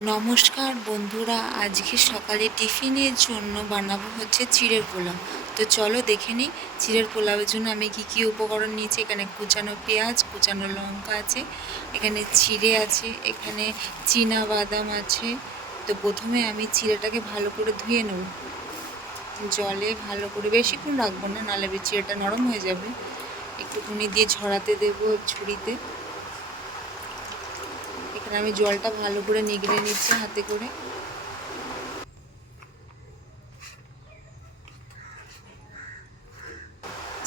নমস্কার বন্ধুরা, আজকে সকালে টিফিনের জন্য বানাবো হচ্ছে চিড়ের পোলাও। তো চলো দেখে নিই চিড়ের পোলাওয়ের জন্য আমি কি উপকরণ নিয়েছি। এখানে কুচানো পেঁয়াজ, কুচানো লঙ্কা আছে, এখানে চিড়ে আছে, এখানে চীনা বাদাম আছে। তো প্রথমে আমি চিড়েটাকে ভালো করে ধুয়ে নেব, জলে ভালো করে, বেশিক্ষণ রাখবো না, নাহলে চিড়েটা নরম হয়ে যাবে। একটুখানি দিয়ে ঝরাতে দেবো ঝুড়িতে। এখানে আমি জলটা ভালো করে নিগড়ে নিচ্ছি হাতে করে।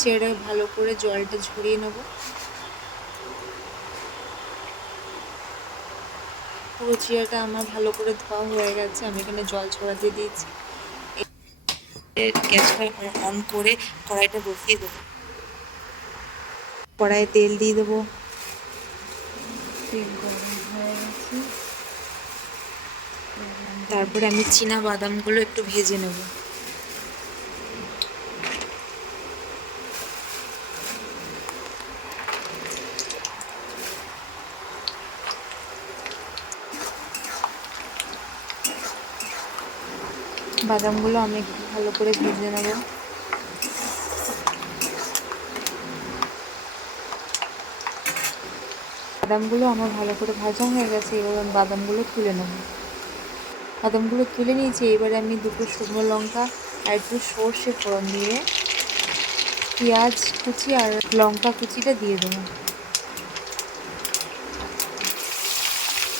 ছেড়ে ভালো করে জলটা ঝরিয়ে নেব। পুরো চিড়েটা আমার ভালো করে ধোয়া হয়ে গেছে, আমি এখানে জল ছড়াতে দিয়েছি। গ্যাসটা অন করে কড়াইটা বসিয়ে দেবো। কড়াইয়ে তেল দিয়ে দেবো। তেল গরম হয়ে গেছে, তারপরে আমি চীনা বাদামগুলো একটু ভেজে নেব। বাদামগুলো আমি একটু ভালো করে ভেজে নেব। বাদামগুলো আমার ভালো করে ভাজা হয়ে গেছে, এবার আমি বাদামগুলো তুলে নেব। বাদামগুলো তুলে নিয়েছি, এবারে আমি দুটো শুকনো লঙ্কা আর একটু সর্ষে ফোড়ন দিয়ে পেঁয়াজ কুচি আর লঙ্কা কুচিটা দিয়ে দেবো।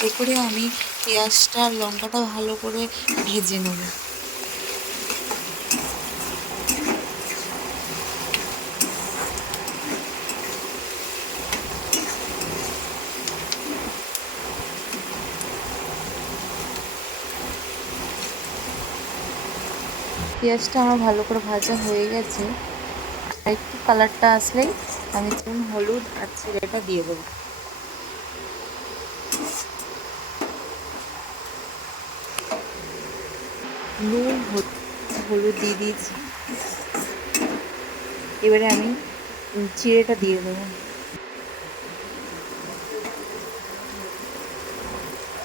এরপরে আমি পেঁয়াজটা আর লঙ্কাটা ভালো করে ভেজে নেব। পেঁয়াজটা আমার ভালো করে ভাজা হয়ে গেছে, একটু কালারটা আসলেই আমি নুন, হলুদ আর চিড়েটা দিয়ে দেবো। নুন হলুদ দিয়ে দিয়েছি, এবারে আমি চিড়েটা দিয়ে দেবো।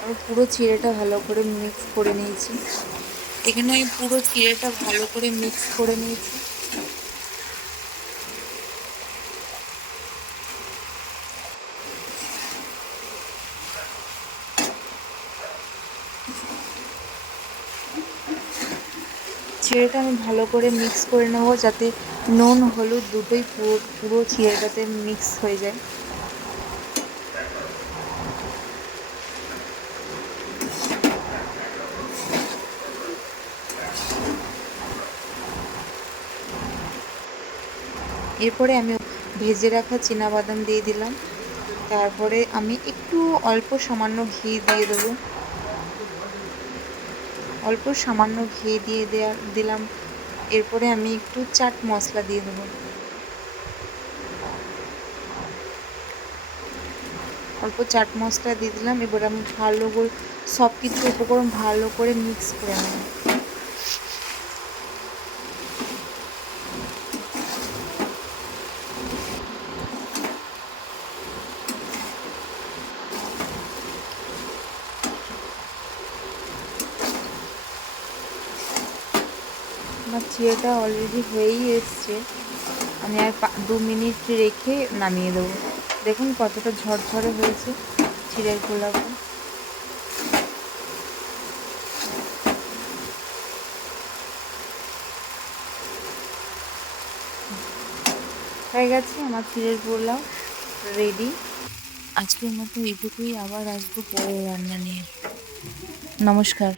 আমি পুরো চিড়েটা ভালো করে মিক্স করে নিয়েছি। এখানে আমি পুরো চিড়েটা ভালো করে মিক্স করে নিয়েছি। চিড়েটা আমি ভালো করে মিক্স করে নেবো, যাতে নুন হলুদ দুটোই পুরো চিড়েটাতে মিক্স হয়ে যায়। এরপরে আমি ভেজে রাখা বাদাম দিয়ে দিলাম। তারপরে আমি একটু অল্প সামান্য ঘি দিয়ে দেবো। অল্প সামান্য ঘি দিয়ে দিলাম। এরপরে আমি একটু চাট মশলা দিয়ে দেবো। অল্প চাট মশলা দিয়ে দিলাম। এবার আমি ভালো করে সব কিছু উপকরণ ভালো করে মিক্স করে নেব। আমার চিড়েটা অলরেডি হয়েই এসছে, আমি আর 2 মিনিট রেখে নামিয়ে দেবো। দেখুন কতটা ঝরঝরে হয়েছে চিড়ের পোলাওটা। হয়ে গেছে আমার চিড়ের পোলাও রেডি। আজকের মতো এটুকুই, আবার আসবো পরের রান্না নিয়ে। নমস্কার।